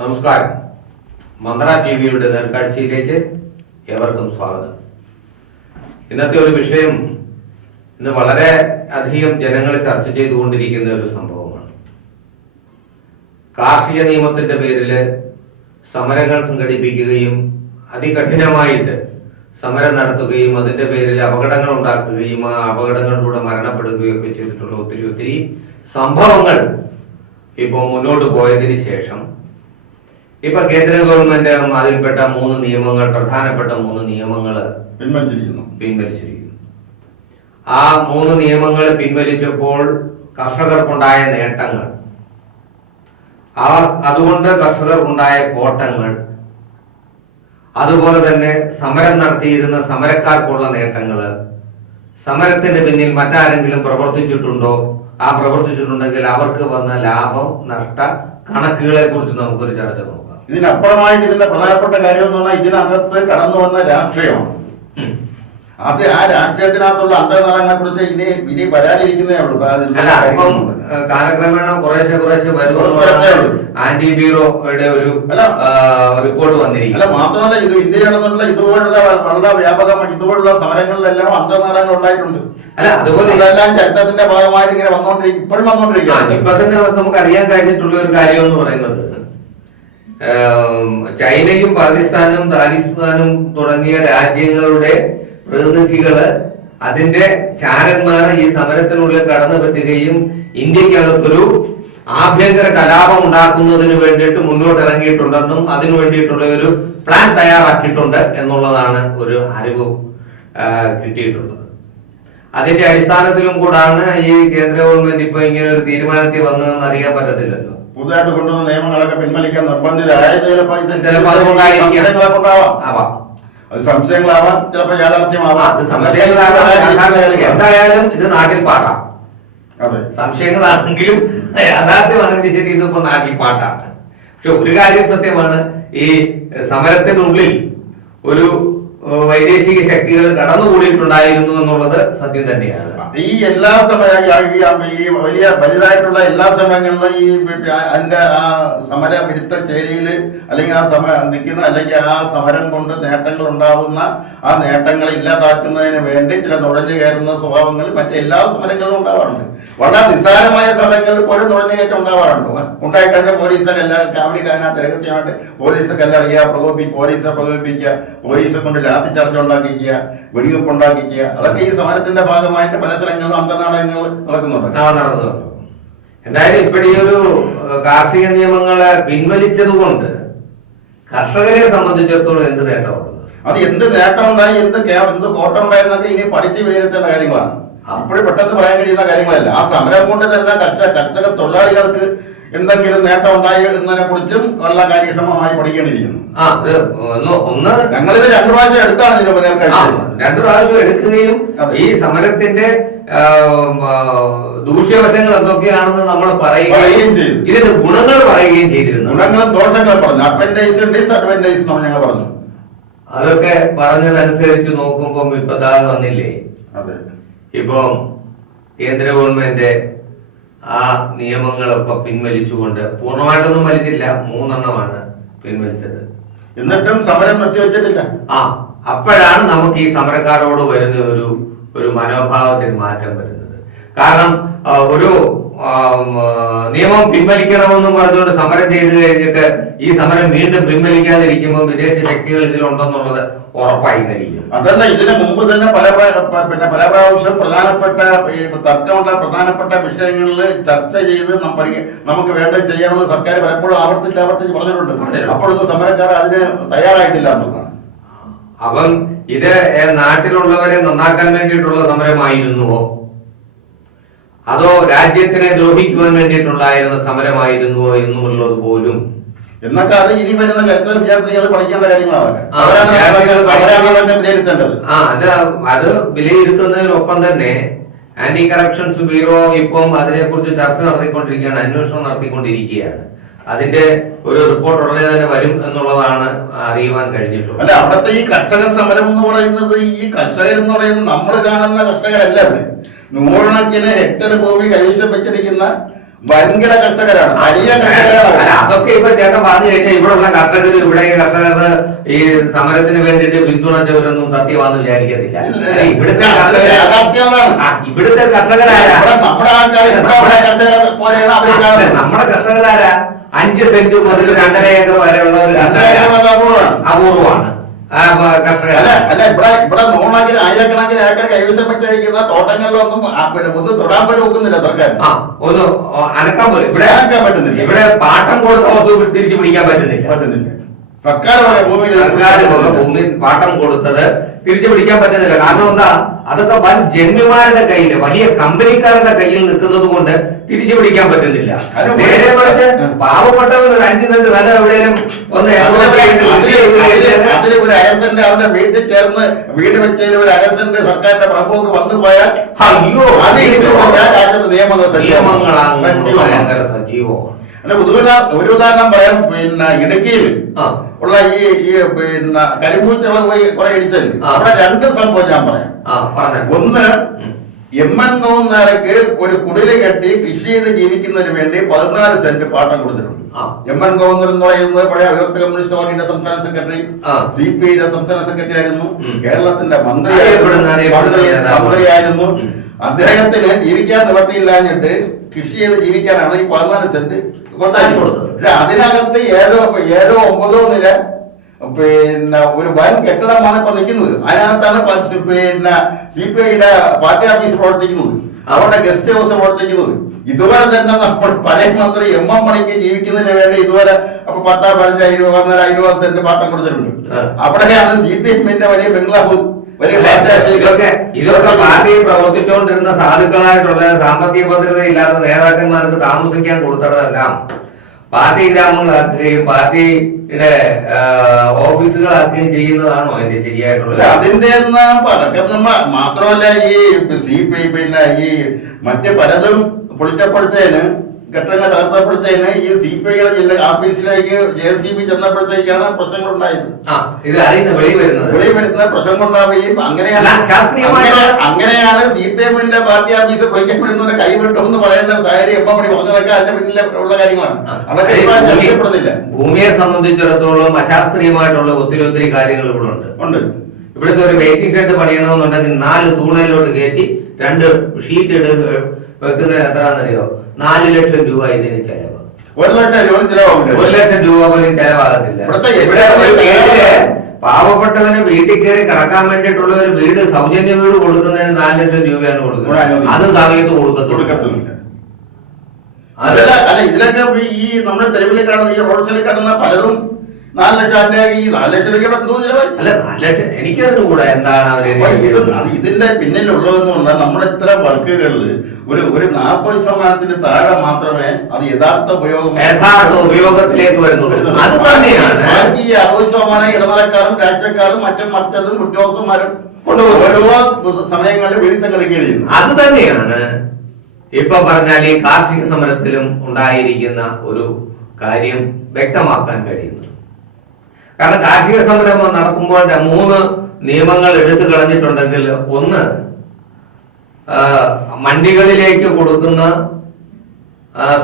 നമസ്കാരം. മന്ത്ര ടിവിയുടെ നേർക്കാഴ്ചയിലേക്ക് ഏവർക്കും സ്വാഗതം. ഇന്നത്തെ ഒരു വിഷയം ഇന്ന് വളരെ അധികം ജനങ്ങൾ ചർച്ച ചെയ്തുകൊണ്ടിരിക്കുന്ന ഒരു സംഭവമാണ്. കാർഷിക നിയമത്തിന്റെ പേരിൽ സമരങ്ങൾ സംഘടിപ്പിക്കുകയും അതികഠിനമായിട്ട് സമരം നടത്തുകയും അതിന്റെ പേരിൽ അപകടങ്ങൾ ഉണ്ടാക്കുകയും ആ അപകടങ്ങളിലൂടെ മരണപ്പെടുകയും ഒക്കെ ചെയ്തിട്ടുള്ള ഒത്തിരി സംഭവങ്ങൾ ഇപ്പോൾ മുന്നോട്ട് പോയതിനു ശേഷം ഇപ്പൊ കേന്ദ്ര ഗവൺമെന്റ് അതിൽപ്പെട്ട പ്രധാനപ്പെട്ട മൂന്ന് നിയമങ്ങൾ പിൻവലിച്ചിരിക്കുന്നു. ആ മൂന്ന് നിയമങ്ങൾ പിൻവലിച്ചപ്പോൾ കർഷകർക്കുണ്ടായ നേട്ടങ്ങൾ, അതുകൊണ്ട് കർഷകർക്കുണ്ടായ കോട്ടങ്ങൾ, അതുപോലെ തന്നെ സമരം നടത്തിയിരുന്ന സമരക്കാർക്കുള്ള നേട്ടങ്ങള്, സമരത്തിന് പിന്നിൽ മറ്റാരെങ്കിലും പ്രവർത്തിച്ചിട്ടുണ്ടോ, ആ പ്രവർത്തിച്ചിട്ടുണ്ടെങ്കിൽ അവർക്ക് വന്ന ലാഭം നഷ്ട കണക്കുകളെ കുറിച്ച് നമുക്കൊരു ചർച്ച നോക്കാം. ഇതിനപ്പുറമായിട്ട് ഇതിന്റെ പ്രധാനപ്പെട്ട കാര്യം എന്ന് പറഞ്ഞാൽ ഇതിനകത്ത് കടന്നു വന്ന രാഷ്ട്രീയമാണ്. അത് ആ രാഷ്ട്രീയത്തിനകത്തുള്ള അന്തർനാളങ്ങളെ കുറിച്ച് ഇനി വരാനിരിക്കുന്നേ ഉള്ളൂ. കാലക്രമേണ കുറേശ്ശെ ആന്റി ബ്യൂറോയുടെ ഒരു റിപ്പോർട്ട് വന്നിരിക്കും. അല്ല, മാത്രമല്ല ഇത് ഇന്ത്യയിൽ നടന്നിട്ടുള്ള ഇതുപോലുള്ള വളരെ വ്യാപകമായി ഇതുപോലുള്ള സമരങ്ങളിലെല്ലാം അന്തർനാളങ്ങൾ ഉണ്ടായിട്ടുണ്ട്. അല്ല, അതുപോലെ ഇതെല്ലാം ചരിത്രത്തിന്റെ ഭാഗമായിട്ട് ഇങ്ങനെ ഇപ്പോഴും വന്നുകൊണ്ടിരിക്കുകയാണ്. ഇപ്പൊ തന്നെ നമുക്ക് അറിയാൻ കഴിഞ്ഞിട്ടുള്ള ഒരു കാര്യം എന്ന് പറയുന്നത്, ചൈനയും പാകിസ്ഥാനും താലിബാനും തുടങ്ങിയ രാജ്യങ്ങളുടെ പ്രതിനിധികള് അതിന്റെ ചാരന്മാരെ ഈ സമരത്തിനുള്ളിൽ കടന്നു പറ്റുകയും ഇന്ത്യക്കകത്തൊരു ആഭ്യന്തര കലാപം ഉണ്ടാക്കുന്നതിന് വേണ്ടിയിട്ട് മുന്നോട്ട് ഇറങ്ങിയിട്ടുണ്ടെന്നും അതിനു വേണ്ടിയിട്ടുള്ള ഒരു പ്ലാൻ തയ്യാറാക്കിയിട്ടുണ്ട് എന്നുള്ളതാണ് ഒരു അറിവ് കിട്ടിയിട്ടുള്ളത്. അതിന്റെ അടിസ്ഥാനത്തിലും കൂടാണ് ഈ കേന്ദ്ര ഗവൺമെന്റ് ഇപ്പൊ ഇങ്ങനെ ഒരു തീരുമാനത്തിൽ വന്നതെന്ന് അറിയാൻ പറ്റത്തില്ലല്ലോ. പുതുതായിട്ട് കൊണ്ടുവന്ന നിയമങ്ങളൊക്കെ പിൻവലിക്കാൻ നിർബന്ധിതരായത് ചിലപ്പോൾ അതുകൊണ്ടായിരിക്കാം. അത് സംശയങ്ങളാവാം, ചിലപ്പോൾ യാഥാർത്ഥ്യമാവാം. എന്തായാലും ഇത് നാട്ടിൽ പാട്ടാം. സംശയങ്ങളാണെങ്കിലും യാഥാർത്ഥ്യമാണെങ്കിൽ ശരി, ഇതിപ്പോ നാട്ടിൽ പാട്ടാണ്. പക്ഷെ ഒരു കാര്യം സത്യമാണ്, ഈ സമരത്തിനുള്ളിൽ ഒരു വൈദേശിക ശക്തികൾ കടന്നുകൂടിയിട്ടുണ്ടായിരുന്നു എന്നുള്ളത് സത്യം തന്നെയാണ്. ഈ എല്ലാ ഈ വലിയ വലുതായിട്ടുള്ള എല്ലാ സമരങ്ങളിലും ഈ അതിന്റെ ആ സമര വിരുദ്ധ ചേരിയില് അല്ലെങ്കിൽ നിൽക്കുന്ന അല്ലെങ്കിൽ ആ സമരം കൊണ്ട് നേട്ടങ്ങൾ ഉണ്ടാവുന്ന ആ നേട്ടങ്ങളെ ഇല്ലാതാക്കുന്നതിന് വേണ്ടി ചില നുഴഞ്ഞു കയറുന്ന സ്വഭാവങ്ങൾ മറ്റെല്ലാ സമരങ്ങളിലും ഉണ്ടാവാറുണ്ട്. വളരെ നിസ്സാരമായ സമരങ്ങളിൽ പോലും നുഴഞ്ഞു കയറ്റം ഉണ്ടാവാറുണ്ട്. ഉണ്ടായിക്കഴിഞ്ഞാൽ പോലീസിനൊക്കെ എല്ലാവരും കാവടിക്കാരനകത്ത് രഹസ്യമായിട്ട് പോലീസൊക്കെ എല്ലാം അറിയുക, പോലീസിനെ പ്രകോപിപ്പിക്കുക, പോലീസെ കൊണ്ട് ലാത്തി ചർച്ച ഉണ്ടാക്കിക്കുക, വെടിവെപ്പ് ഉണ്ടാക്കിക്കുക, അതൊക്കെ ഈ സമരത്തിന്റെ ഭാഗമായിട്ട് പല സ്ഥലങ്ങളിലും അന്തർനാടകങ്ങൾ നടക്കുന്നുണ്ട്. എന്തായാലും ഇപ്പോഴൊരു കാർഷിക നിയമങ്ങളെ പിൻവലിച്ചതുകൊണ്ട് കർഷകരെ സംബന്ധിച്ചിടത്തോളം എന്ത് നേട്ടമുള്ളത്? അത് എന്ത് നേട്ടം ഉണ്ടായി, എന്ത് കോട്ടം ഉണ്ടായെന്നൊക്കെ ഇനി പഠിച്ച് വിലയിരുത്തേണ്ട കാര്യങ്ങളാണ്. അപ്പോഴും പെട്ടെന്ന് പറയാൻ കഴിയുന്ന കാര്യങ്ങളല്ല. ആ സമരം കൊണ്ട് തന്നെ കർഷക തൊഴിലാളികൾക്ക് എന്തെങ്കിലും നേട്ടം ഉണ്ടായി എന്നതിനെ കുറിച്ചും വളരെ കാര്യക്ഷമമായി പഠിക്കേണ്ടിയിരിക്കുന്നു. ഞങ്ങളിത് 2 പ്രാവശ്യം എടുത്താണ് രണ്ടു പ്രാവശ്യം എടുക്കുകയും ഈ സമരത്തിന്റെ ദൂഷ്യവശങ്ങൾ എന്തൊക്കെയാണെന്ന് നമ്മൾ പറയുകയും ചെയ്തു. ഇതിന്റെ ഗുണങ്ങൾ പറയുകയും ചെയ്തിരുന്നു. ഗുണങ്ങളും ദോഷങ്ങളും പറഞ്ഞു. അഡ്വാൻറ്റേജ് ഡിസ്അഡ്വാൻറ്റേജ് ഞങ്ങൾ പറഞ്ഞു. അതൊക്കെ പറഞ്ഞതനുസരിച്ച് നോക്കുമ്പം ഇപ്പൊ വന്നില്ലേ. ഇപ്പം കേന്ദ്ര ഗവൺമെന്റ് ആ നിയമങ്ങളൊക്കെ പിൻവലിച്ചുകൊണ്ട്, പൂർണ്ണമായിട്ടൊന്നും വലിച്ചില്ല, 3 എണ്ണമാണ് പിൻവലിച്ചത്. എന്നിട്ടും സമരം നിർത്തിവെച്ചിട്ടില്ല. അപ്പോഴാണ് നമുക്ക് ഈ സമരക്കാരോട് വരുന്ന ഒരു മനോഭാവത്തിന് മാറ്റം വരുന്നത്. കാരണം ഒരു നിയമം പിൻവലിക്കണമെന്നും പറഞ്ഞുകൊണ്ട് സമരം ചെയ്തു കഴിഞ്ഞിട്ട് ഈ സമരം വീണ്ടും പിൻവലിക്കാതിരിക്കുമ്പോൾ വിദേശ ശക്തികൾ ഇതിലുണ്ടെന്നുള്ളത് ഉറപ്പായി കഴിയും. അതല്ല, ഇതിനു മുമ്പ് തന്നെ പല പ്രാവശ്യം പ്രധാനപ്പെട്ട തർക്കമുള്ള പ്രധാനപ്പെട്ട വിഷയങ്ങളിൽ ചർച്ച ചെയ്ത് നമുക്ക് വേണ്ട ചെയ്യാമെന്ന് സർക്കാർ പലപ്പോഴും ആവർത്തിച്ച് പറഞ്ഞിട്ടുണ്ട്. അപ്പോഴൊന്നും സമരക്കാർ അതിന് തയ്യാറായിട്ടില്ല എന്നുള്ളതാണ്. അപ്പം ഇത് നാട്ടിലുള്ളവരെ നന്നാക്കാൻ വേണ്ടിയിട്ടുള്ള സമരമായിരുന്നുവോ, അതോ രാജ്യത്തിനെ ദ്രോഹിക്കുവാൻ വേണ്ടിയിട്ടുള്ളായിരുന്ന സമരമായിരുന്നുവോ എന്നുള്ളത് പോലും എന്നൊക്കെ അത് ഇനി വരുന്ന ചരിത്ര വിദ്യാർത്ഥികൾ പഠിക്കേണ്ട കാര്യങ്ങളാണ്. അത് വിലയിരുത്തുന്നതിനൊപ്പം തന്നെ ആന്റി കറപ്ഷൻസ് ബ്യൂറോ ഇപ്പം അതിനെക്കുറിച്ച് ചർച്ച നടത്തിക്കൊണ്ടിരിക്കുകയാണ്, അന്വേഷണം നടത്തിക്കൊണ്ടിരിക്കുകയാണ്. അതിന്റെ ഒരു റിപ്പോർട്ട് ഉടനെ തന്നെ വരും എന്നുള്ളതാണ് അറിയുവാൻ കഴിഞ്ഞിട്ടുള്ളത്. അല്ല, അവിടുത്തെ ഈ കർഷക സമരം എന്ന് പറയുന്നത്, ഈ കർഷകരെന്ന് പറയുന്നത് നമ്മൾ കാണുന്ന കർഷകരല്ല. ഇവിടെ 100 കണക്കിന് ഹെക്ടർ ഭൂമി കൈവശം വെച്ചിരിക്കുന്ന വൻകിട കർഷകരാണ്, വലിയ കർഷകരാണ്. അതൊക്കെ ഇപ്പൊ ചേട്ടൻ പറഞ്ഞു കഴിഞ്ഞാൽ ഇവിടെയുള്ള കർഷകർ ഇവിടെ കർഷകർക്ക് ഈ സമരത്തിന് വേണ്ടിയിട്ട് പിന്തുണച്ചവരൊന്നും സത്യമാണെന്ന് വിചാരിക്കത്തില്ല. ഇവിടുത്തെ കർഷകരാരാ? നമ്മുടെ കർഷകരാരാ? 5 സെന്റ് മുതൽ 2.5 ഏക്കർ വരെയുള്ള ഒരു അപൂർവമാണ് അല്ല. ഇവിടെ നൂറുകണക്കിന് ആയിരക്കണക്കിന് ഏക്കർ കൈവശം വെച്ചിരിക്കുന്ന തോട്ടങ്ങളിലൊന്നും ഒന്ന് തൊടാൻ പോലും ഒക്കുന്നില്ല സർക്കാർ. ഒന്ന് അനക്കാൻ പോലും ഇവിടെ അനക്കാൻ പറ്റുന്നില്ല. ഇവിടെ പാട്ടം കൊടുത്ത വസ്തു തിരിച്ചു പിടിക്കാൻ പറ്റുന്നില്ല. സർക്കാർ ഭൂമി പാട്ടം കൊടുത്തത് തിരിച്ചു പിടിക്കാൻ പറ്റുന്നില്ല. കാരണം എന്താ? അതൊക്കെ വൻ ജന്മിമാരുടെ കയ്യിൽ, വലിയ കമ്പനിക്കാരുടെ കയ്യിൽ നിൽക്കുന്നത് കൊണ്ട് തിരിച്ചു പിടിക്കാൻ പറ്റുന്നില്ല. നേരെ മറിച്ച് പാവപ്പെട്ടവൻ ഒരു 5 സെന്റ് സ്ഥലം എവിടെയും ഒന്ന് അതിൽ ഒരു അരസെന്റ് അവന്റെ വീട്ടിൽ ചേർന്ന് വീട് വെച്ചതിൽ ഒരു അരസെന്റ് സർക്കാരിന്റെ പ്രഭുക്ക് വന്നു പോയാൽ അയ്യോ നിയമങ്ങളാണ് സജീവമാണ്. ഒരു ഉദാഹരണം പറയാം. പിന്നെ ഇടുക്കിയിൽ ഉള്ള ഈ പിന്നെ കരിമ്പൂച്ചുള്ള പോയി കുറെ ഇടിച്ചത് അവിടെ 2 സംഭവം ഞാൻ പറയാം. ഒന്ന്, എമ്മൻകോന്നരക്ക് ഒരു കുടില് കെട്ടി കൃഷി ചെയ്ത് ജീവിക്കുന്നതിന് വേണ്ടി 14 സെന്റ് പാട്ടം കൊടുത്തിട്ടുണ്ട്. എമ്മൻകോന്നർ എന്ന് പറയുന്നത് പഴയ അഭിവക്ത കമ്മ്യൂണിസ്റ്റ് പാർട്ടിയുടെ സംസ്ഥാന സെക്രട്ടറി, CPIയുടെ സംസ്ഥാന സെക്രട്ടറി ആയിരുന്നു, കേരളത്തിന്റെ മന്ത്രിയായിരുന്നു. അദ്ദേഹത്തിന് ജീവിക്കാൻ നിവർത്തിയില്ലാഞ്ഞിട്ട് കൃഷി ചെയ്ത് ജീവിക്കാനാണ് ഈ 14 സെന്റ് കൊടുത്തത്. പക്ഷെ അതിനകത്ത് 7ഓ 9ഓ നില പിന്നെ ഒരു വൻ കെട്ടിടമാണ് ഇപ്പൊ നിൽക്കുന്നത്. അതിനകത്താണ് പിന്നെ CPIയുടെ പാർട്ടി ഓഫീസ് പ്രവർത്തിക്കുന്നത്, അവരുടെ ഗസ്റ്റ് ഹൗസ് പ്രവർത്തിക്കുന്നത്. ഇതുവരെ തന്നെ നമ്മൾ പഴയ മന്ത്രി MM മണിക്ക് ജീവിക്കുന്നതിന് വേണ്ടി ഇതുവരെ 10, 15, 20, 20 സെന്റ് പാട്ടം കൊടുത്തിട്ടുണ്ട്. അവിടെയാണ് CPIന്റെ വലിയ ബംഗ്ലാവ്, ഇതൊക്കെ പാർട്ടി പ്രവർത്തിച്ചുകൊണ്ടിരുന്ന സാധുക്കളായിട്ടുള്ള സാമ്പത്തിക ഭദ്രത ഇല്ലാത്ത നേതാക്കന്മാർക്ക് താമസിക്കാൻ കൊടുത്തതെല്ലാം പാർട്ടി ഗ്രാമങ്ങളാക്കുകയും പാർട്ടിയുടെ ഓഫീസുകളാക്കുകയും ചെയ്യുന്നതാണോ അതിന്റെ ശരിയായിട്ടുള്ളത്? അതിന്റെ അതൊക്കെ മാത്രമല്ല ഈ CPI പിന്നെ ഈ മറ്റ് പലതും പൊളിച്ചപ്പെടുത്തേന് ഘട്ടങ്ങൾ തകർത്തപ്പെടുത്തേന് ഈ CPIയുടെ ജില്ല ഓഫീസിലേക്ക് JCB ചെന്നപ്പോഴത്തേക്കാണ് പ്രശ്നങ്ങൾ ഉണ്ടായത്. വെളി വരുന്ന പ്രശ്നങ്ങൾ ഉണ്ടാവുകയും അങ്ങനെയാണ് CPIന്റെ പാർട്ടി ഓഫീസ് പൊളിക്കപ്പെടുന്നവരെ കൈവിട്ടുമെന്ന് പറയുന്ന സാഹചര്യം MM മണി പറഞ്ഞതൊക്കെ അതിന്റെ പിന്നിൽ ഉള്ള കാര്യങ്ങളാണ്. അതൊക്കെ ചർച്ചപ്പെടുന്നില്ല. ഭൂമിയെ സംബന്ധിച്ചിടത്തോളം അശാസ്ത്രീയമായിട്ടുള്ള ഒത്തിരി കാര്യങ്ങൾ ഇവിടെ ഉണ്ട്. ഇവിടുത്തെ ഒരു വെയിറ്റിംഗ് ഷെഡ് പണിയണമെന്നുണ്ടെങ്കിൽ 4 തൂണയിലോട്ട് കയറ്റി 2 ഷീറ്റ് വെക്കുന്നതിന് എത്രയാണെന്നറിയോ? 4 ലക്ഷം രൂപ ഇതിന് ചെലവ്. 1 ലക്ഷം രൂപ പോലും ചെലവാകത്തില്ല. ഇവിടെ ഒരു വീട്ടില് പാവപ്പെട്ടവന് വീട്ടിൽ കയറി കിടക്കാൻ വേണ്ടിയിട്ടുള്ള ഒരു വീട്, സൗജന്യ വീട് കൊടുക്കുന്നതിന് 4 ലക്ഷം രൂപയാണ് കൊടുക്കുന്നത്. അതും സമയത്ത് കൊടുക്കത്തില്ല. അല്ല, ഇതിലൊക്കെ ഈ നമ്മുടെ തെരുവിൽ കാണുന്ന ഈ റോഡ് സൈഡിൽ കാണുന്ന പലരും 4 ലക്ഷം ഈ 4 ലക്ഷം അല്ല 4 ലക്ഷം എനിക്കതിന് കൂടെ എന്താണ് അവര് ഇതിന്റെ പിന്നിലുള്ളതെന്ന് പറഞ്ഞാൽ നമ്മുടെ ഇത്തരം വർക്കുകളിൽ ഒരു 40% താഴെ മാത്രമേ അത് യഥാർത്ഥ ഉപയോഗത്തിലേക്ക് വരുന്നുള്ളൂ. അത് തന്നെയാണ് ബാക്കി 60% ഇടനിലക്കാരും രാഷ്ട്രീയക്കാരും മറ്റും മറ്റതും ഉദ്യോഗസ്ഥന്മാരും ഓരോ സമയങ്ങളിൽ വിരുദ്ധങ്ങളിക്കുകയും ചെയ്യുന്നു. അത് തന്നെയാണ് ഇപ്പൊ പറഞ്ഞാൽ ഈ കാർഷിക സമരത്തിലും ഉണ്ടായിരിക്കുന്ന ഒരു കാര്യം വ്യക്തമാക്കാൻ കഴിയുന്നത്. കാരണം കാർഷിക സമരം നടത്തുമ്പോൾ 3 നിയമങ്ങൾ എടുത്തു കളഞ്ഞിട്ടുണ്ടെങ്കിൽ, ഒന്ന്, മണ്ഡികളിലേക്ക് കൊടുക്കുന്ന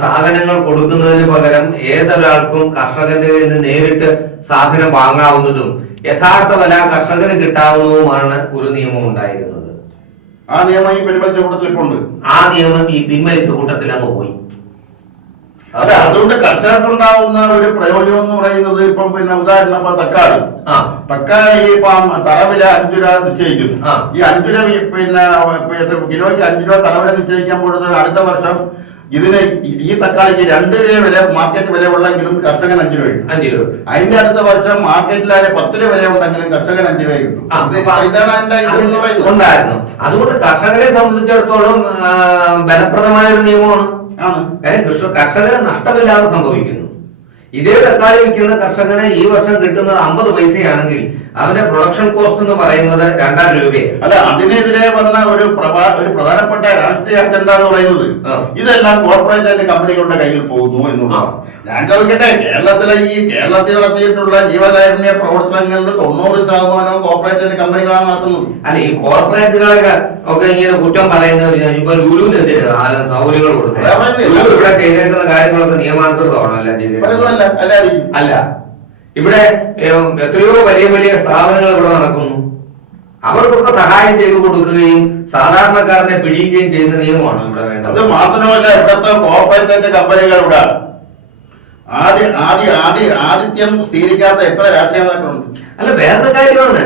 സാധനങ്ങൾ കൊടുക്കുന്നതിന് പകരം ഏതൊരാൾക്കും കർഷകന്റെ കയ്യിൽ നിന്ന് നേരിട്ട് സാധനം വാങ്ങാവുന്നതും യഥാർത്ഥ വില കർഷകന് കിട്ടാവുന്നതുമാണ് ഒരു നിയമം ഉണ്ടായിരുന്നത്. ആ നിയമം ഈ പിൻവലിച്ച കൂട്ടത്തിൽ ഇപ്പോൾ ഉണ്ട്. ആ നിയമം ഈ പിൻവലിച്ച കൂട്ടത്തിൽ അങ്ങ് പോയി. അല്ല, അതുകൊണ്ട് കർഷകർക്കുണ്ടാവുന്ന ഒരു പ്രയോജനം എന്ന് പറയുന്നത് ഇപ്പം പിന്നെ ഉദാഹരണം തക്കാളി ഇപ്പം തറവില 5 രൂപ നിശ്ചയിക്കുന്നു. ഈ 5 രൂപ പിന്നെ കിലോയ്ക്ക് 5 രൂപ തറവില നിശ്ചയിക്കാൻ പോകുന്നത് അടുത്ത വർഷം ഇതിന് ഈ തക്കാളിക്ക് 2 രൂപ വില മാർക്കറ്റ് വില ഉള്ളെങ്കിലും കർഷകൻ 5 രൂപ കിട്ടും. അതിന്റെ അടുത്ത വർഷം മാർക്കറ്റിൽ 10 രൂപ വില ഉണ്ടെങ്കിലും കർഷകൻ 5 രൂപ കിട്ടും. ഉണ്ടായിരുന്നു. അതുകൊണ്ട് കർഷകരെ സംബന്ധിച്ചിടത്തോളം ബലപ്രദമായ ഒരു നിയമമാണ്. കർഷകന് നഷ്ടമില്ലാതെ സംഭവിക്കുന്നു. ഇതേ തക്കാളി വിൽക്കുന്ന കർഷകന് ഈ വർഷം കിട്ടുന്നത് 50 പൈസയാണെങ്കിൽ അവന്റെ പ്രൊഡക്ഷൻ കോസ്റ്റ് എന്ന് പറയുന്നത് 2000 രൂപയാണ്. അല്ല, അതിനെതിരെ വന്ന ഒരു പ്രധാനപ്പെട്ട രാഷ്ട്രീയ അജണ്ട എന്ന് പറയുന്നത് ഇതെല്ലാം കോർപ്പറേറ്റ് കമ്പനികളുടെ കയ്യിൽ പോകുന്നു എന്നുള്ളതാണ്. ഞാൻ ചോദിക്കട്ടെ, കേരളത്തിൽ നടത്തിയിട്ടുള്ള ജീവകാരുണ്യ പ്രവർത്തനങ്ങളിൽ 90% കോർപ്പറേറ്റ് കമ്പനികളാണ് നടത്തുന്നത്. അല്ല, ഈ കോർപ്പറേറ്റുകളൊക്കെ ഒക്കെ ഇങ്ങനെ കുറ്റം പറയുന്നത് ഇപ്പൊ ലുലുവിന് എന്തിനാ സൗകര്യങ്ങൾ കൊടുത്തത്? ഇവിടെ ചെയ്തേക്കുന്ന കാര്യങ്ങളൊക്കെ നിയമാനുസൃതമാണോ എല്ലാം ചെയ്തേക്കുന്നത്? അല്ല, ഇവിടെ എത്രയോ വലിയ വലിയ സ്ഥാപനങ്ങൾ ഇവിടെ നടക്കുന്നു. അവർക്കൊക്കെ സഹായം ചെയ്തു കൊടുക്കുകയും സാധാരണക്കാരനെ പിടിയുകയും ചെയ്യുന്ന നിയമമാണ് ഇവിടെ വേണ്ടത്. അത് മാത്രമല്ല, ഇവിടുത്തെ കോർപ്പറേറ്റ് കമ്പനികളുടെ ആദിത്യം സ്ഥിരിക്കാത്ത എത്ര രാഷ്ട്രീയ നേതാക്കളുണ്ട്. അല്ല, വേറൊരു കാര്യമാണ്,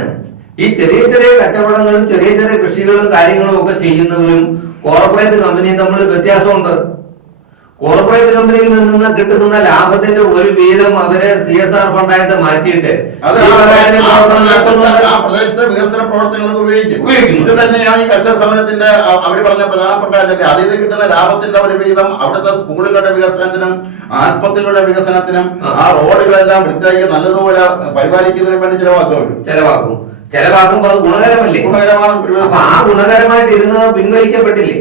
ഈ ചെറിയ ചെറിയ കച്ചവടങ്ങളും ചെറിയ ചെറിയ കൃഷികളും കാര്യങ്ങളും ഒക്കെ ചെയ്യുന്നവരും കോർപ്പറേറ്റ് കമ്പനിയും തമ്മിൽ വ്യത്യാസമുണ്ട്. കോർപ്പറേറ്റ് കമ്പനിയിൽ നിന്ന് കിട്ടുന്ന ലാഭത്തിന്റെ ഒരു വീതം അവര് CSR ഫണ്ടായിട്ട് മാറ്റിയിട്ട് പ്രദേശത്തെ വികസന പ്രവർത്തനങ്ങൾക്ക് ഉപയോഗിക്കും. ഇത് തന്നെയാണ് ഈ കർഷക സമരത്തിന്റെ അവർ പറഞ്ഞ പ്രധാനപ്പെട്ട അജണ്ട. അതിൽ കിട്ടുന്ന ലാഭത്തിന്റെ ഒരു വീതം അവിടുത്തെ സ്കൂളുകളുടെ വികസനത്തിനും ആശുപത്രികളുടെ വികസനത്തിനും ആ റോഡുകളെല്ലാം വൃത്തിയാക്കി നല്ലതുപോലെ പരിപാലിക്കുന്നതിന് വേണ്ടി ചെലവാക്കുമ്പോൾ അത് ഗുണകരമല്ലേ? ഗുണകരമാണ്. അപ്പൊ ആ ഗുണകരമായിട്ട് ഇരുന്നത് പിൻവലിക്കപ്പെട്ടില്ലേ?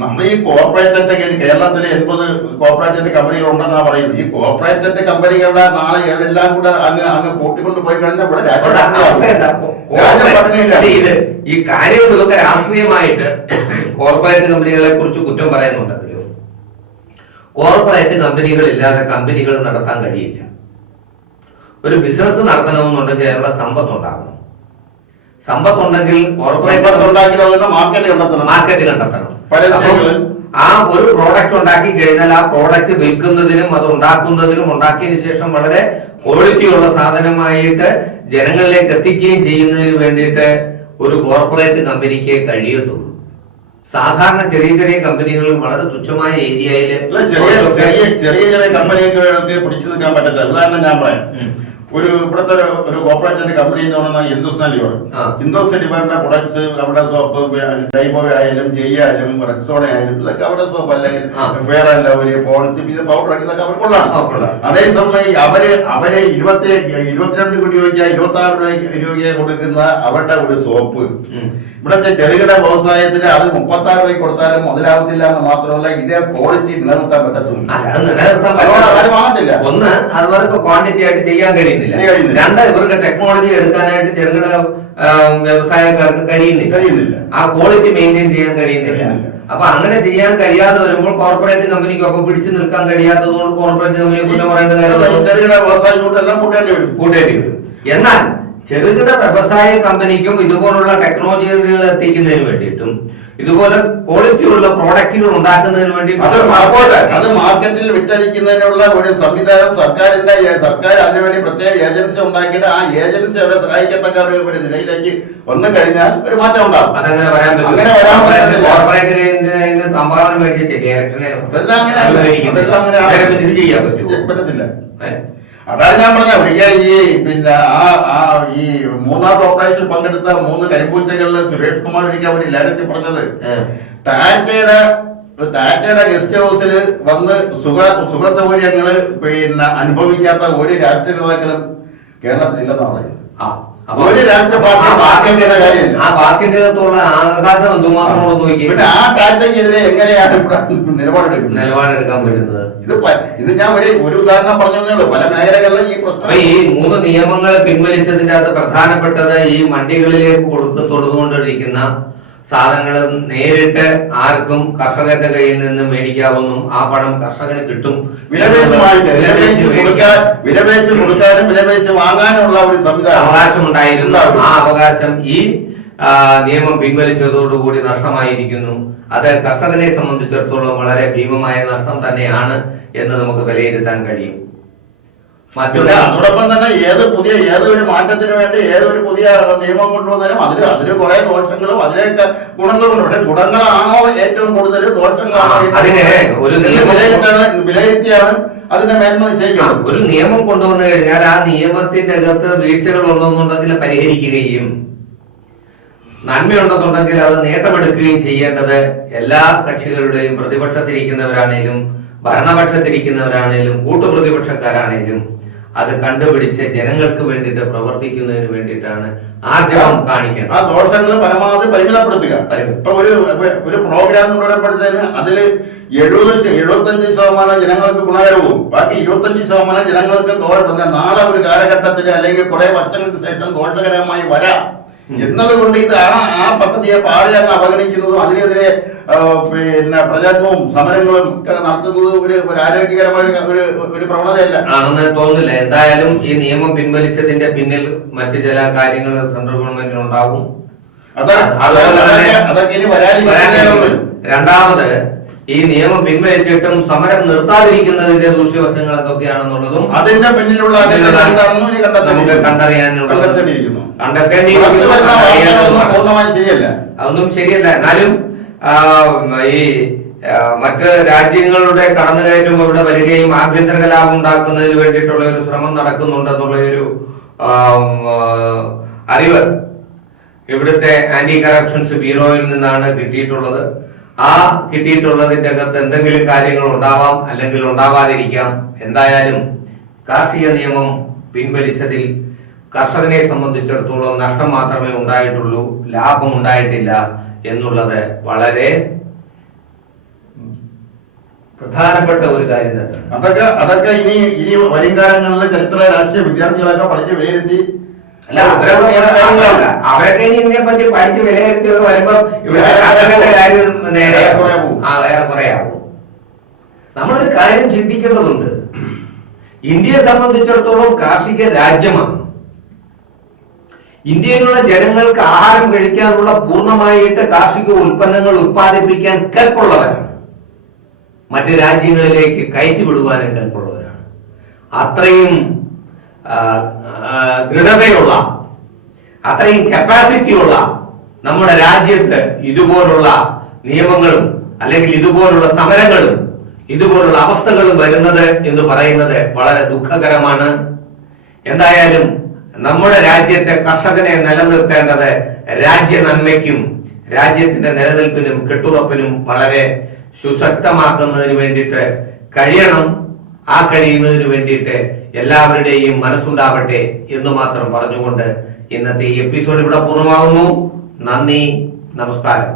നമ്മൾ ഈ കോർപ്പറേറ്റ് കേരളത്തിലെ 80 കോർപ്പറേറ്റ് കമ്പനികൾ ഉണ്ടെന്നാ പറയുന്നത്. ഈ കോർപ്പറേറ്റ് കമ്പനികളുടെ നാളെ എല്ലാം കൂടെ അങ്ങ് പൂട്ടിക്കൊണ്ട് പോയി കഴിഞ്ഞാൽ ഇത് ഈ കാര്യങ്ങളൊക്കെ രാഷ്ട്രീയമായിട്ട് കോർപ്പറേറ്റ് കമ്പനികളെ കുറിച്ച് കുറ്റം പറയുന്നുണ്ടെങ്കിലും കോർപ്പറേറ്റ് കമ്പനികൾ ഇല്ലാതെ കമ്പനികൾ നടത്താൻ കഴിയില്ല. ഒരു ബിസിനസ് നടത്തണമെന്നുണ്ടെങ്കിൽ അതിനുള്ള സമ്പത്തുണ്ടാകണം. സമ്പത്തുണ്ടെങ്കിൽ കോർപ്പറേറ്റ് മാർക്കറ്റ് കണ്ടെത്തണം. ആ ഒരു പ്രോഡക്റ്റ് ഉണ്ടാക്കി കഴിഞ്ഞാൽ ആ പ്രോഡക്റ്റ് വിൽക്കുന്നതിനും അത് ഉണ്ടാക്കിയതിനു ശേഷം വളരെ ക്വാളിറ്റിയുള്ള സാധനമായിട്ട് ജനങ്ങളിലേക്ക് എത്തിക്കുകയും ചെയ്യുന്നതിന് വേണ്ടിയിട്ട് ഒരു കോർപ്പറേറ്റ് കമ്പനിക്ക് കഴിയത്തുള്ളൂ. സാധാരണ ചെറിയ ചെറിയ കമ്പനികൾ വളരെ തുച്ഛമായ ഏരിയയില് ചെറിയ കമ്പനികൾക്ക് പിടിച്ചു നിൽക്കാൻ പറ്റത്തില്ല. ഉദാഹരണം ഞാൻ പറയാം, ഇവിടുത്തെ ഒരു കോർപ്പറേറ്റ് കമ്പനി എന്ന് പറയുന്നത് ഹിന്ദുസ്ഥാൻ ലിവർ. ഹിന്ദുസ്ഥാൻ ലിവറിന്റെ പ്രൊഡക്ട്സ് അവിടെ സോപ്പ്, ഡൈബോ ആയാലും ജെയ് ആയാലും റെക്സോണ ആയാലും ഇതൊക്കെ അവിടെ സോപ്പ്, അല്ലെങ്കിൽ ഫെയർ ആൻഡ് ലവ്ലി, പോളിസി, ഇത് പൗഡർ ഇതൊക്കെ അവർ കൊള്ളാം. അതേസമയം അവര് 22 കോടി രൂപയ്ക്ക് 26 രൂപയ്ക്ക് കൊടുക്കുന്ന അവരുടെ ഒരു സോപ്പ് ഇവിടുത്തെ ചെറുകിട വ്യവസായത്തിന് അത് 36 രൂപയ്ക്ക് കൊടുത്താലും മുതലാവത്തില്ല എന്ന് മാത്രമല്ല ഇതേ ക്വാളിറ്റി നിലനിർത്താൻ പറ്റത്തില്ല. ഒന്ന്, അവർക്ക് ക്വാണ്ടിറ്റി ആയിട്ട് ചെയ്യാൻ കഴിയുന്നില്ല. രണ്ട്, ഇവർക്ക് ടെക്നോളജി എടുക്കാനായിട്ട് ചെറുകിട വ്യവസായക്കാർക്ക് കഴിയുന്നില്ല. ആ ക്വാളിറ്റി മെയിൻറ്റെയിൻ ചെയ്യാൻ കഴിയുന്നില്ല. അപ്പൊ അങ്ങനെ ചെയ്യാൻ കഴിയാതെ വരുമ്പോൾ കോർപ്പറേറ്റ് കമ്പനിക്ക് ഒപ്പം പിടിച്ചു നിൽക്കാൻ കഴിയാത്തത് കൊണ്ട് കോർപ്പറേറ്റ് കമ്പനിയെ കുറ്റം പറയേണ്ട കാര്യം ചെറുകിട വ്യവസായം കൂട്ടേണ്ടി വരും. എന്നാൽ ചെറുകിട വ്യവസായ കമ്പനിക്കും ഇതുപോലുള്ള ടെക്നോളജികൾ എത്തിക്കുന്നതിന് വേണ്ടിയിട്ടും ഇതുപോലെ ക്വാളിറ്റിയുള്ള പ്രോഡക്റ്റുകൾ ഉണ്ടാക്കുന്നതിന് വേണ്ടി അത് മാർക്കറ്റിൽ വിറ്റഴിക്കുന്നതിനുള്ള ഒരു സംവിധാനം സർക്കാർ അതിനുവേണ്ടി പ്രത്യേക ഏജൻസി ഉണ്ടാക്കിയിട്ട് ആ ഏജൻസി അവരെ സഹായിക്കത്തക്ക ഒരു നിലയിലേക്ക് വന്നു കഴിഞ്ഞാൽ ഒരു മാറ്റം ഉണ്ടാകും. അതങ്ങനെ വരാൻ സംഭാവന പറ്റത്തില്ല. അതാണ് ഞാൻ പറഞ്ഞ ഈ മൂന്നാമത്തെ ഓപ്പറേഷനിൽ പങ്കെടുത്ത 3 കരിമ്പൂച്ചകളിൽ സുരേഷ് കുമാർ ഒരിക്കൽ അവർ ലേലത്തിൽ പറഞ്ഞത് ടാറ്റയുടെ ഗസ്റ്റ് ഹൗസിൽ വന്ന് സുഖ സൗകര്യങ്ങള് അനുഭവിക്കാത്ത ഒരു രാഷ്ട്രീയ നേതാക്കളും കേരളത്തിൽ ഇല്ലെന്നാണ് പറയുന്നത്. ഒരു രാഷ്ട്രീയ പാർട്ടി പിന്നെ ആ ടാറ്റയ്ക്കെതിരെ എങ്ങനെയാണ് ഇവിടെ നിലപാടെടുക്കാൻ പറ്റുന്നത്? ഇത് ഞാൻ ഒരു ഉദാഹരണം പറഞ്ഞേ. പല മേഖലകളിലും ഈ പ്രശ്നം. ഈ 3 നിയമങ്ങൾ പിൻവലിച്ചതിന്റെ അകത്ത് പ്രധാനപ്പെട്ടത് ഈ മണ്ടികളിലേക്ക് കൊടുത്തുകൊണ്ടിരിക്കുന്ന സാധനങ്ങൾ നേരിട്ട് ആർക്കും കർഷകന്റെ കയ്യിൽ നിന്ന് മേടിക്കാവുന്നു. ആ പണം കർഷകന് കിട്ടും. വിലപേശി കൊടുക്കാനും വിലപേശി വാങ്ങാനുള്ള ഒരു സംവിധാനം അവകാശം ഉണ്ടായിരുന്നു. ആ അവകാശം ഈ നിയമം പിൻവലിച്ചതോടുകൂടി നഷ്ടമായിരിക്കുന്നു. അത് കർഷകനെ സംബന്ധിച്ചിടത്തോളം വളരെ ഭീമമായ നഷ്ടം തന്നെയാണ് എന്ന് നമുക്ക് വിലയിരുത്താൻ കഴിയും. അതോടൊപ്പം തന്നെ ഏതൊരു മാറ്റത്തിന് വേണ്ടി ഏതൊരു പുതിയ നിയമം കൊണ്ടുവന്നാലും അതിന് കുറെ ദോഷങ്ങളും അതിലേക്ക് ഗുണങ്ങളും ഉണ്ട്. പക്ഷെ ഗുണങ്ങളാണോ ഏറ്റവും കൂടുതൽ, ദോഷങ്ങളാണോ വിലയിരുത്തിയാണ് അതിന്റെ മേന്മ ചെയ്യുന്നത്. ഒരു നിയമം കൊണ്ടുവന്നു കഴിഞ്ഞാൽ ആ നിയമത്തിന്റെ അകത്ത് വീഴ്ചകൾ ഉണ്ടെന്നുണ്ടെങ്കിൽ പരിഹരിക്കുകയും നന്മയുണ്ടെന്നുണ്ടെങ്കിൽ അത് നേട്ടമെടുക്കുകയും ചെയ്യേണ്ടത് എല്ലാ കക്ഷികളുടെയും, പ്രതിപക്ഷത്തിരിക്കുന്നവരാണേലും ഭരണപക്ഷത്തിരിക്കുന്നവരാണേലും കൂട്ടുപ്രതിപക്ഷക്കാരാണേലും അത് കണ്ടുപിടിച്ച് ജനങ്ങൾക്ക് വേണ്ടിയിട്ട് പ്രവർത്തിക്കുന്നതിന് വേണ്ടിയിട്ടാണ് ആർജവം കാണിക്കേണ്ടത്. ആ ദോഷങ്ങൾ പരമാവധി പരിമിതപ്പെടുത്തുക. ഇപ്പൊ ഒരു പ്രോഗ്രാം കൊണ്ടുവരപ്പെടുന്നതിന് അതില് 75% ജനങ്ങൾക്ക് ഗുണകരവും ബാക്കി 25% ജനങ്ങൾക്ക് നാളെ ഒരു കാലഘട്ടത്തിൽ അല്ലെങ്കിൽ കുറെ വർഷങ്ങൾക്ക് ശേഷം ദോഷകരമായി വരാം എന്നതുകൊണ്ട് ഇത് ആ പദ്ധതിയെ പാടെ അങ്ങ് അവഗണിക്കുന്നതും അതിനെതിരെ പിന്നെ പ്രചരണവും സമരങ്ങളും ഒക്കെ നടത്തുന്നത് ഒരു ആരോഗ്യകരമായ ഒരു പ്രവണതയല്ല ആണെന്ന് തോന്നുന്നില്ല. എന്തായാലും ഈ നിയമം പിൻവലിച്ചതിന്റെ പിന്നിൽ മറ്റു ചില കാര്യങ്ങൾ സെൻട്രൽ ഗവൺമെന്റിനുണ്ടാവും. അതൊക്കെ ഇനി വരാനിരിക്കുന്നേ. രണ്ടാമത് ഈ നിയമം പിൻവലിച്ചിട്ടും സമരം നിർത്താതിരിക്കുന്നതിന്റെ ദൂഷ്യവശങ്ങൾ എന്തൊക്കെയാണെന്നുള്ളതും അതിന്റെ പിന്നിലുള്ള നമുക്ക് കണ്ടറിയാനുള്ളത് അതൊന്നും ശരിയല്ല. എന്നാലും ഈ മറ്റ് രാജ്യങ്ങളുടെ കടന്നുകയറ്റം ഇവിടെ വരികയും ആഭ്യന്തര കലാപം ഉണ്ടാക്കുന്നതിന് വേണ്ടിയിട്ടുള്ള ഒരു ശ്രമം നടക്കുന്നുണ്ടെന്നുള്ള ഒരു അറിവ് ഇവിടുത്തെ ആന്റി കറപ്ഷൻസ് ബ്യൂറോയിൽ നിന്നാണ് കിട്ടിയിട്ടുള്ളത്. ആ കിട്ടിയിട്ടുള്ളതിന്റെ അകത്ത് എന്തെങ്കിലും കാര്യങ്ങൾ ഉണ്ടാവാം, അല്ലെങ്കിൽ ഉണ്ടാവാതിരിക്കാം. എന്തായാലും കാർഷിക നിയമം പിൻവലിച്ചതിൽ കർഷകനെ സംബന്ധിച്ചിടത്തോളം നഷ്ടം മാത്രമേ ഉണ്ടായിട്ടുള്ളൂ, ലാഭം ഉണ്ടായിട്ടില്ല എന്നുള്ളത് വളരെ പ്രധാനപ്പെട്ട ഒരു കാര്യം തന്നെയാണ്. അതൊക്കെ ഇനി വരും കാലങ്ങളിൽ ചരിത്ര രാഷ്ട്രീയ വിദ്യാർത്ഥികളൊക്കെ പഠിച്ച് വിലയിരുത്തി അവരൊക്കെ ഇനി ഇതിനെ പറ്റി പഠിച്ച് വിലയിരുത്തി വരുമ്പോ ഇവിടെ കർഷകന്റെ കാര്യം നേരെ കുറയാകും. നമ്മളൊരു കാര്യം ചിന്തിക്കേണ്ടതുണ്ട്. ഇന്ത്യയെ സംബന്ധിച്ചിടത്തോളം കാർഷിക രാജ്യമാണ്. ഇന്ത്യയിലുള്ള ജനങ്ങൾക്ക് ആഹാരം കഴിക്കാനുള്ള പൂർണ്ണമായിട്ട് കാർഷിക ഉൽപ്പന്നങ്ങൾ ഉത്പാദിപ്പിക്കാൻ കൽപ്പുള്ളവരാണ്. മറ്റ് രാജ്യങ്ങളിലേക്ക് കയറ്റിവിടുവാനും കൽപ്പുള്ളവരാണ്. അത്രയും ദൃഢതയുള്ള, അത്രയും കപ്പാസിറ്റിയുള്ള നമ്മുടെ രാജ്യത്ത് ഇതുപോലുള്ള നിയമങ്ങളും അല്ലെങ്കിൽ ഇതുപോലുള്ള സമരങ്ങളും ഇതുപോലുള്ള അവസ്ഥകളും വരുന്നത് എന്ന് പറയുന്നത് വളരെ ദുഃഖകരമാണ്. എന്തായാലും നമ്മുടെ രാജ്യത്തെ കർഷകനെ നിലനിർത്തേണ്ടത് രാജ്യ നന്മയ്ക്കും രാജ്യത്തിന്റെ നിലനിൽപ്പിനും കെട്ടുറപ്പിനും വളരെ സുശക്തമാക്കുന്നതിന് വേണ്ടിയിട്ട് കഴിയണം. ആ കഴിയുന്നതിന് വേണ്ടിയിട്ട് എല്ലാവരുടെയും മനസ്സുണ്ടാവട്ടെ എന്ന് മാത്രം പറഞ്ഞുകൊണ്ട് ഇന്നത്തെ ഈ എപ്പിസോഡ് ഇവിടെ പൂർണ്ണമാകുന്നു. നന്ദി, നമസ്കാരം.